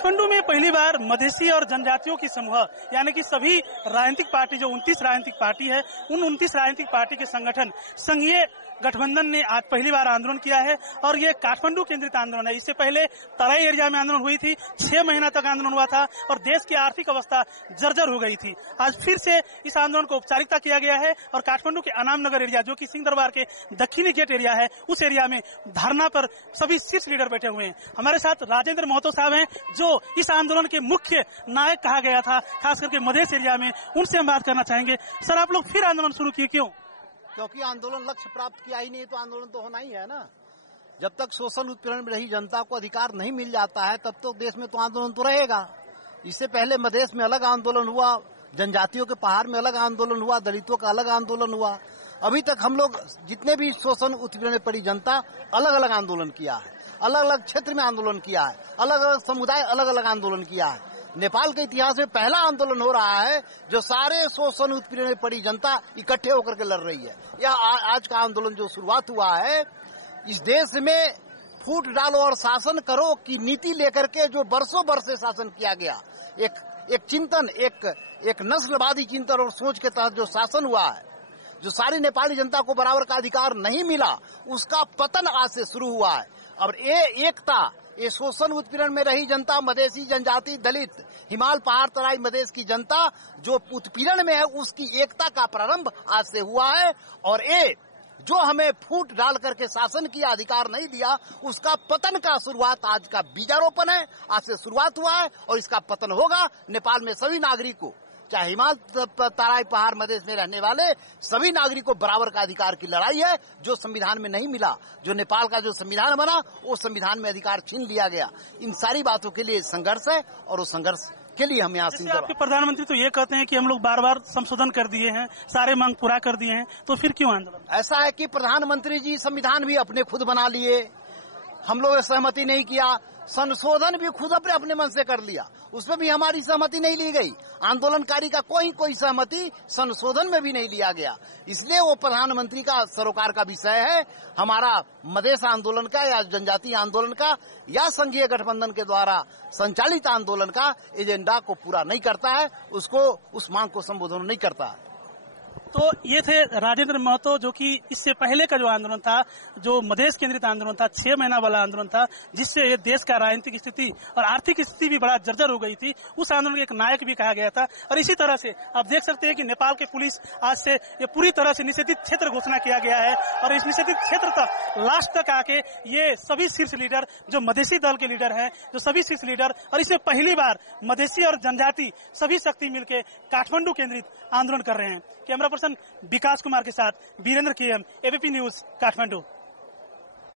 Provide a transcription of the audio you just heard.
काठमांडू में पहली बार मधेसी और जनजातियों की समूह यानी कि सभी राजनीतिक पार्टी जो 29 राजनीतिक पार्टी है उन 29 राजनीतिक पार्टी के संगठन संघीय गठबंधन ने आज पहली बार आंदोलन किया है और ये काठमांडू केंद्रित आंदोलन है। इससे पहले तराई एरिया में आंदोलन हुई थी, 6 महीना तक आंदोलन हुआ था और देश की आर्थिक अवस्था जर्जर हो गई थी। आज फिर से इस आंदोलन को औपचारिकता किया गया है और काठमांडू के अनाम नगर एरिया जो कि सिंह दरबार के दक्षिणी गेट एरिया है उस एरिया में धरना पर सभी शीर्ष लीडर बैठे हुए हैं। हमारे साथ राजेंद्र महतो साहब हैं जो इस आंदोलन के मुख्य नायक कहा गया था, खास करके मधेश एरिया में। उनसे हम बात करना चाहेंगे। सर, आप लोग फिर आंदोलन शुरू किए, क्यों? क्योंकि आंदोलन लक्ष्य प्राप्त किया ही नहीं तो आंदोलन तो होना ही है ना। जब तक शोषण उत्पीड़न में रही जनता को अधिकार नहीं मिल जाता है तब तो देश में तो आंदोलन तो रहेगा। इससे पहले मधेश में अलग आंदोलन हुआ, जनजातियों के पहाड़ में अलग आंदोलन हुआ, दलितों का अलग आंदोलन हुआ। अभी तक हम लोग जितने भी शोषण उत्पीड़न में पड़ी जनता अलग अलग आंदोलन किया है, अलग अलग क्षेत्र में आंदोलन किया है, अलग अलग समुदाय अलग अलग आंदोलन किया है। नेपाल के इतिहास में पहला आंदोलन हो रहा है जो सारे शोषण उत्पीड़न में पड़ी जनता इकट्ठे होकर के लड़ रही है। यह आज का आंदोलन जो शुरुआत हुआ है, इस देश में फूट डालो और शासन करो की नीति लेकर के जो बरसों बरस से शासन किया गया, एक चिंतन, एक नस्लवादी चिंतन और सोच के तहत जो शासन हुआ है, जो सारी नेपाली जनता को बराबर का अधिकार नहीं मिला, उसका पतन आज से शुरू हुआ है। और एकता, ये शोषण उत्पीड़न में रही जनता, मधेसी, जनजाति, दलित, हिमाल, पहाड़, तराई मधेश की जनता जो उत्पीड़न में है उसकी एकता का प्रारंभ आज से हुआ है। और ये जो हमें फूट डाल करके शासन किया, अधिकार नहीं दिया, उसका पतन का शुरुआत आज का बीजारोपण है, आज से शुरुआत हुआ है और इसका पतन होगा। नेपाल में सभी नागरिकों, चाहे हिमाल, तराई, पहाड़, मधेश में रहने वाले सभी नागरिकों बराबर का अधिकार की लड़ाई है, जो संविधान में नहीं मिला। जो नेपाल का जो संविधान बना वो संविधान में अधिकार छीन लिया गया। इन सारी बातों के लिए संघर्ष है और उस संघर्ष के लिए हम यहाँ से। आपके प्रधानमंत्री तो ये कहते हैं कि हम लोग बार बार संशोधन कर दिए हैं, सारे मांग पूरा कर दिए हैं, तो फिर क्यों आंदोलन? ऐसा है कि प्रधानमंत्री जी संविधान भी अपने खुद बना लिए, हम लोग सहमति नहीं किया। संशोधन भी खुद अपने मन से कर लिया, उसमें भी हमारी सहमति नहीं ली गई। आंदोलनकारी का कोई सहमति संशोधन में भी नहीं लिया गया। इसलिए वो प्रधानमंत्री का सरोकार का विषय है। हमारा मधेश आंदोलन का या जनजातीय आंदोलन का या संघीय गठबंधन के द्वारा संचालित आंदोलन का एजेंडा को पूरा नहीं करता है, उसको उस मांग को संबोधन नहीं करता है। तो ये थे राजेंद्र महतो, जो कि इससे पहले का जो आंदोलन था, जो मधेश केंद्रित आंदोलन था, 6 महीना वाला आंदोलन था, जिससे ये देश का राजनीतिक स्थिति और आर्थिक स्थिति भी बड़ा जर्जर हो गई थी, उस आंदोलन के एक नायक भी कहा गया था। और इसी तरह से आप देख सकते हैं कि नेपाल के पुलिस आज से ये पूरी तरह से निषेधित क्षेत्र घोषणा किया गया है और इस निषेधित क्षेत्र तक लास्ट तक आके ये सभी शीर्ष लीडर जो मधेसी दल के लीडर हैं, जो सभी शीर्ष लीडर, और इसमें पहली बार मधेसी और जनजाति सभी शक्ति मिलकर काठमांडू केंद्रित आंदोलन कर रहे हैं। कैमरा पर्सन विकास कुमार के साथ Virendra KM, ABP news, Kathmandu.